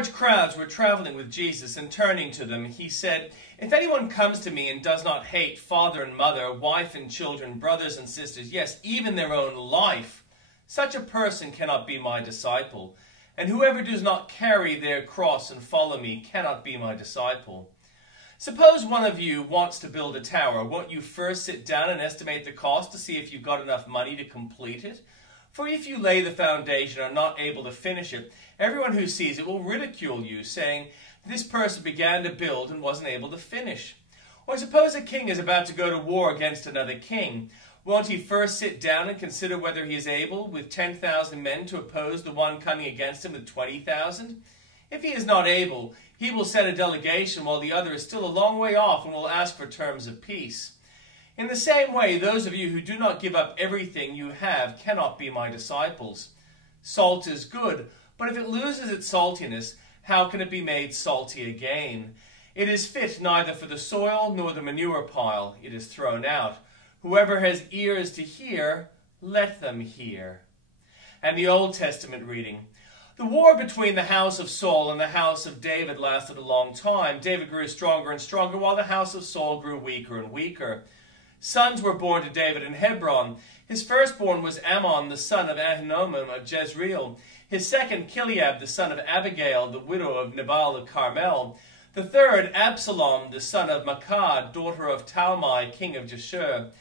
large crowds were traveling with Jesus, and turning to them, he said, "If anyone comes to me and does not hate father and mother, wife and children, brothers and sisters, yes, even their own life, such a person cannot be my disciple. And whoever does not carry their cross and follow me cannot be my disciple. Suppose one of you wants to build a tower. Won't you first sit down and estimate the cost to see if you've got enough money to complete it? For if you lay the foundation and are not able to finish it, everyone who sees it will ridicule you, saying, 'This person began to build and wasn't able to finish.' Or suppose a king is about to go to war against another king. Won't he first sit down and consider whether he is able, with 10,000 men, to oppose the one coming against him with 20,000? If he is not able, he will send a delegation while the other is still a long way off and will ask for terms of peace. In the same way, those of you who do not give up everything you have cannot be my disciples. Salt is good, but if it loses its saltiness, how can it be made salty again? It is fit neither for the soil nor the manure pile. It is thrown out. Whoever has ears to hear, let them hear." And the Old Testament reading. The war between the house of Saul and the house of David lasted a long time. David grew stronger and stronger, while the house of Saul grew weaker and weaker. Sons were born to David in Hebron. His firstborn was Ammon, the son of Ahinoam of Jezreel. His second, Chileab, the son of Abigail, the widow of Nabal of Carmel. The third, Absalom, the son of Maacah, daughter of Talmai, king of Geshur.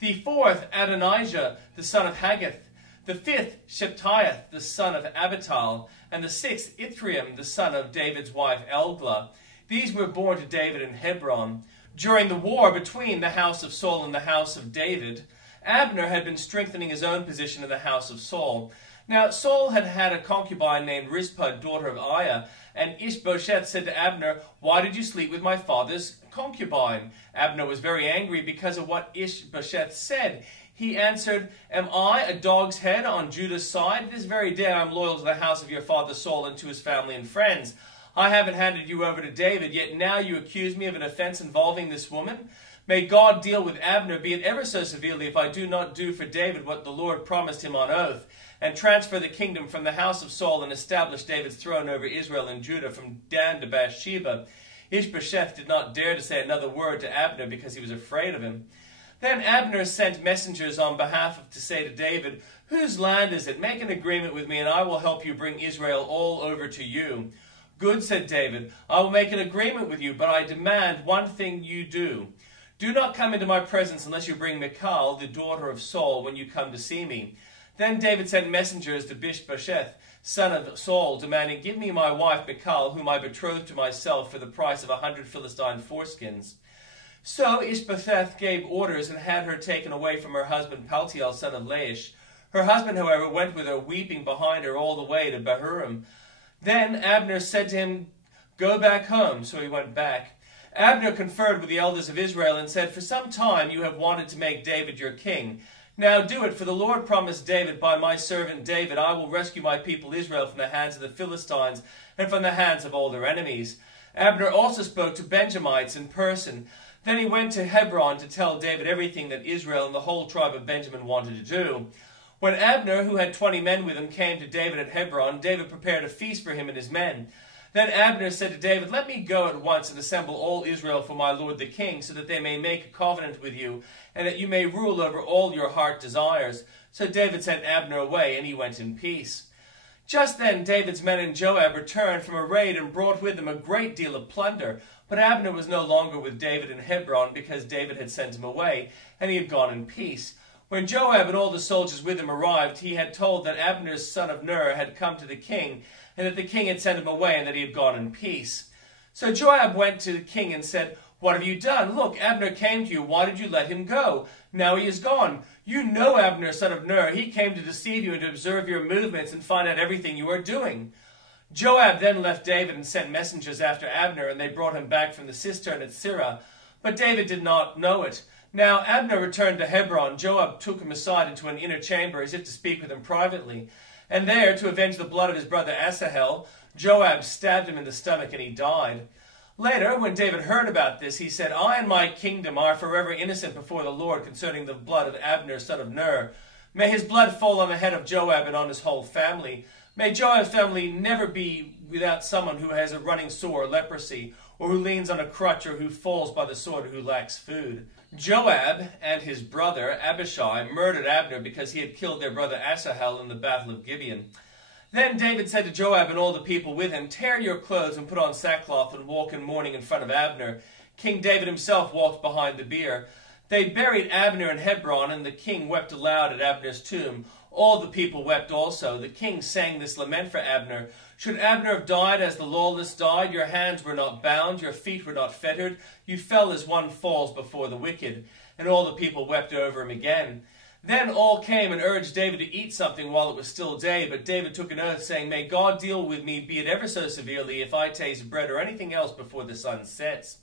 The fourth, Adonijah, the son of Haggith. The fifth, Shephatiah, the son of Abital. And the sixth, Ithream, the son of David's wife Elglah. These were born to David in Hebron. During the war between the house of Saul and the house of David, Abner had been strengthening his own position in the house of Saul. Now Saul had had a concubine named Rizpah, daughter of Aiah, and Ishbosheth said to Abner, "Why did you sleep with my father's concubine?" Abner was very angry because of what Ishbosheth said. He answered, "Am I a dog's head on Judah's side? This very day I am loyal to the house of your father Saul and to his family and friends. I haven't handed you over to David, yet now you accuse me of an offense involving this woman? May God deal with Abner, be it ever so severely, if I do not do for David what the Lord promised him on oath, and transfer the kingdom from the house of Saul and establish David's throne over Israel and Judah from Dan to Bathsheba." Ishbosheth did not dare to say another word to Abner because he was afraid of him. Then Abner sent messengers on behalf of to say to David, "Whose land is it? Make an agreement with me, and I will help you bring Israel all over to you." "Good," said David, "I will make an agreement with you, but I demand one thing you do. Do not come into my presence unless you bring Michal, the daughter of Saul, when you come to see me." Then David sent messengers to Ishbosheth, son of Saul, demanding, "Give me my wife Michal, whom I betrothed to myself for the price of 100 Philistine foreskins." So Ishbosheth gave orders and had her taken away from her husband Paltiel, son of Laish. Her husband, however, went with her, weeping behind her all the way to Bahurim. Then Abner said to him, "Go back home." So he went back. Abner conferred with the elders of Israel and said, "For some time you have wanted to make David your king. Now do it, for the Lord promised David, 'By my servant David I will rescue my people Israel from the hands of the Philistines and from the hands of all their enemies.'" Abner also spoke to Benjamites in person. Then he went to Hebron to tell David everything that Israel and the whole tribe of Benjamin wanted to do. When Abner, who had 20 men with him, came to David at Hebron, David prepared a feast for him and his men. Then Abner said to David, "Let me go at once and assemble all Israel for my lord the king, so that they may make a covenant with you, and that you may rule over all your heart desires." So David sent Abner away, and he went in peace. Just then David's men and Joab returned from a raid and brought with them a great deal of plunder. But Abner was no longer with David in Hebron, because David had sent him away, and he had gone in peace. When Joab and all the soldiers with him arrived, he had told that Abner's son of Ner had come to the king, and that the king had sent him away, and that he had gone in peace. So Joab went to the king and said, "What have you done? Look, Abner came to you. Why did you let him go? Now he is gone. You know Abner, son of Ner. He came to deceive you and to observe your movements and find out everything you are doing." Joab then left David and sent messengers after Abner, and they brought him back from the cistern at Sirah. But David did not know it. Now Abner returned to Hebron. Joab took him aside into an inner chamber, as if to speak with him privately. And there, to avenge the blood of his brother Asahel, Joab stabbed him in the stomach, and he died. Later, when David heard about this, he said, "I and my kingdom are forever innocent before the Lord concerning the blood of Abner, son of Ner. May his blood fall on the head of Joab and on his whole family. May Joab's family never be without someone who has a running sore or leprosy, or who leans on a crutch, or who falls by the sword, or who lacks food. Joab and his brother Abishai murdered Abner because he had killed their brother Asahel in the battle of Gibeon. Then David said to Joab and all the people with him, "Tear your clothes and put on sackcloth and walk in mourning in front of Abner." King David himself walked behind the bier. They buried Abner in Hebron, and the king wept aloud at Abner's tomb. All the people wept also. The king sang this lament for Abner. "Should Abner have died as the lawless died? Your hands were not bound, your feet were not fettered. You fell as one falls before the wicked." And all the people wept over him again. Then all came and urged David to eat something while it was still day. But David took an oath, saying, "May God deal with me, be it ever so severely, if I taste bread or anything else before the sun sets."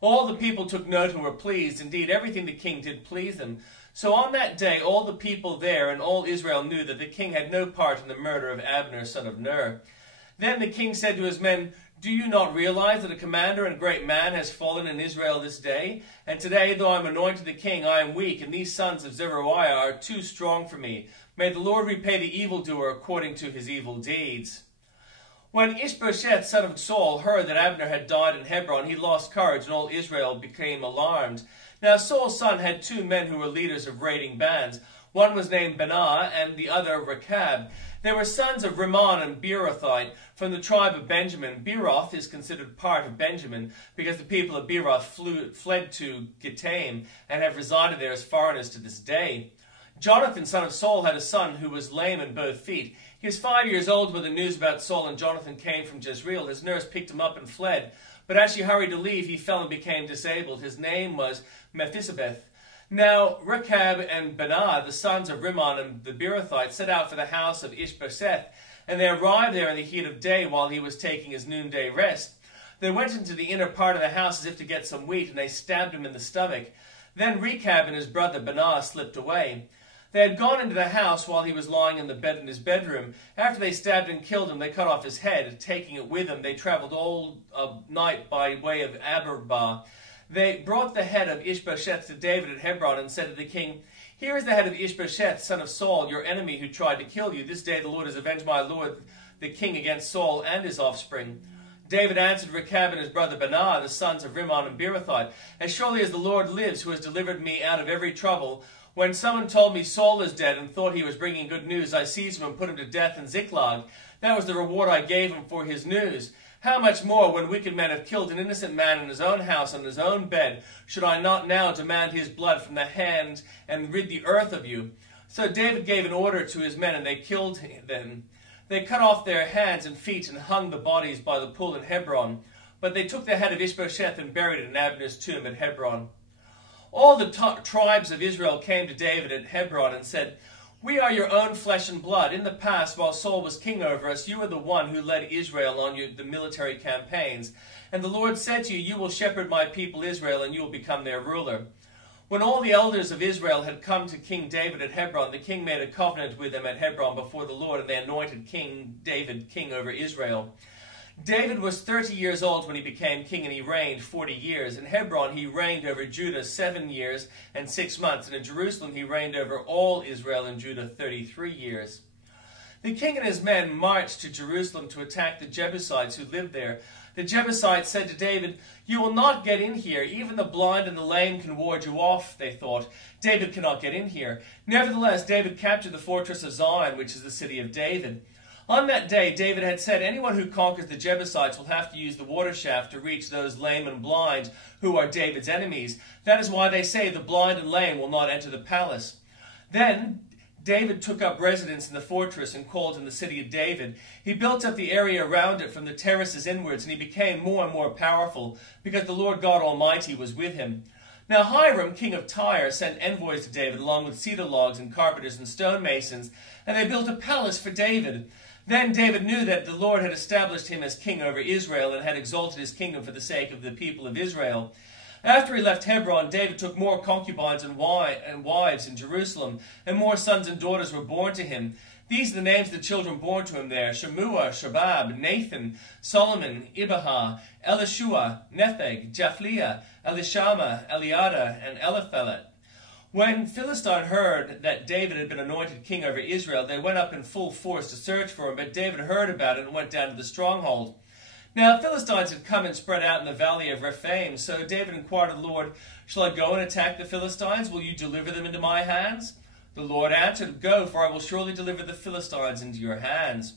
All the people took note and were pleased. Indeed, everything the king did pleased them. So on that day all the people there and all Israel knew that the king had no part in the murder of Abner, son of Ner. Then the king said to his men, "Do you not realize that a commander and great man has fallen in Israel this day? And today, though I am anointed the king, I am weak, and these sons of Zeruiah are too strong for me. May the Lord repay the evildoer according to his evil deeds." When Ishbosheth, son of Saul, heard that Abner had died in Hebron, he lost courage, and all Israel became alarmed. Now Saul's son had two men who were leaders of raiding bands. One was named Benah, and the other Rechab. They were sons of Rimmon and Beerothite from the tribe of Benjamin. Beeroth is considered part of Benjamin because the people of Beeroth fled to Gittaim and have resided there as foreigners to this day. Jonathan, son of Saul, had a son who was lame in both feet. He was 5 years old when the news about Saul and Jonathan came from Jezreel. His nurse picked him up and fled. But as she hurried to leave, he fell and became disabled. His name was Mephisabeth. Now Rechab and Benah, the sons of Rimmon and the Beerothites, set out for the house of Ishbosheth, and they arrived there in the heat of day while he was taking his noonday rest. They went into the inner part of the house as if to get some wheat, and they stabbed him in the stomach. Then Rechab and his brother Benah slipped away. They had gone into the house while he was lying in the bed in his bedroom. After they stabbed and killed him, they cut off his head. Taking it with them, they traveled all night by way of Aberbah. They brought the head of Ishbosheth to David at Hebron and said to the king, "Here is the head of Ishbosheth, son of Saul, your enemy who tried to kill you. This day the Lord has avenged my lord the king against Saul and his offspring." David answered Rechab and his brother Benah, the sons of Rimmon and Beerothite, "As surely as the Lord lives, who has delivered me out of every trouble, when someone told me Saul is dead and thought he was bringing good news, I seized him and put him to death in Ziklag. That was the reward I gave him for his news. How much more, when wicked men have killed an innocent man in his own house on his own bed, should I not now demand his blood from the hand and rid the earth of you?" So David gave an order to his men, and they killed them. They cut off their hands and feet and hung the bodies by the pool in Hebron. But they took the head of Ishbosheth and buried it in Abner's tomb at Hebron. All the tribes of Israel came to David at Hebron and said, "We are your own flesh and blood. In the past, while Saul was king over us, you were the one who led Israel on the military campaigns. And the Lord said to you, 'You will shepherd my people Israel, and you will become their ruler.'" When all the elders of Israel had come to King David at Hebron, the king made a covenant with them at Hebron before the Lord, and they anointed King David king over Israel. David was 30 years old when he became king, and he reigned 40 years. In Hebron he reigned over Judah 7 years and 6 months, and in Jerusalem he reigned over all Israel and Judah 33 years. The king and his men marched to Jerusalem to attack the Jebusites who lived there. The Jebusites said to David, "You will not get in here. Even the blind and the lame can ward you off," they thought. "David cannot get in here." Nevertheless, David captured the fortress of Zion, which is the city of David. On that day, David had said, "Anyone who conquers the Jebusites will have to use the water shaft to reach those lame and blind who are David's enemies. That is why they say the blind and lame will not enter the palace." Then David took up residence in the fortress and called in the city of David. He built up the area around it from the terraces inwards, and he became more and more powerful because the Lord God Almighty was with him. Now Hiram, king of Tyre, sent envoys to David along with cedar logs and carpenters and stonemasons, and they built a palace for David. Then David knew that the Lord had established him as king over Israel and had exalted his kingdom for the sake of the people of Israel. After he left Hebron, David took more concubines and wives in Jerusalem, and more sons and daughters were born to him. These are the names of the children born to him there: Shemua, Shobab, Nathan, Solomon, Ibahah, Elishua, Nepheg, Japhleah, Elishama, Eliada, and Eliphelet. When Philistine heard that David had been anointed king over Israel, they went up in full force to search for him, but David heard about it and went down to the stronghold. Now the Philistines had come and spread out in the valley of Rephaim, so David inquired of the Lord, "Shall I go and attack the Philistines? Will you deliver them into my hands?" The Lord answered, "Go, for I will surely deliver the Philistines into your hands."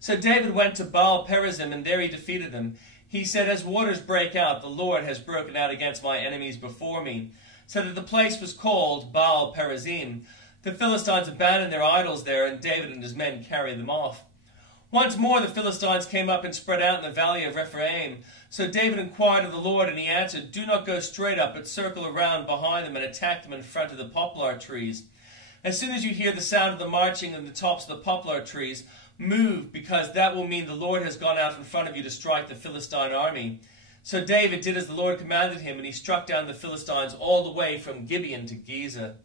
So David went to Baal Perazim, and there he defeated them. He said, "As waters break out, the Lord has broken out against my enemies before me," so that the place was called Baal Perazim. The Philistines abandoned their idols there, and David and his men carried them off. Once more the Philistines came up and spread out in the valley of Rephaim. So David inquired of the Lord, and he answered, "Do not go straight up, but circle around behind them and attack them in front of the poplar trees. As soon as you hear the sound of the marching in the tops of the poplar trees, move, because that will mean the Lord has gone out in front of you to strike the Philistine army." So David did as the Lord commanded him, and he struck down the Philistines all the way from Gibeon to Gezer.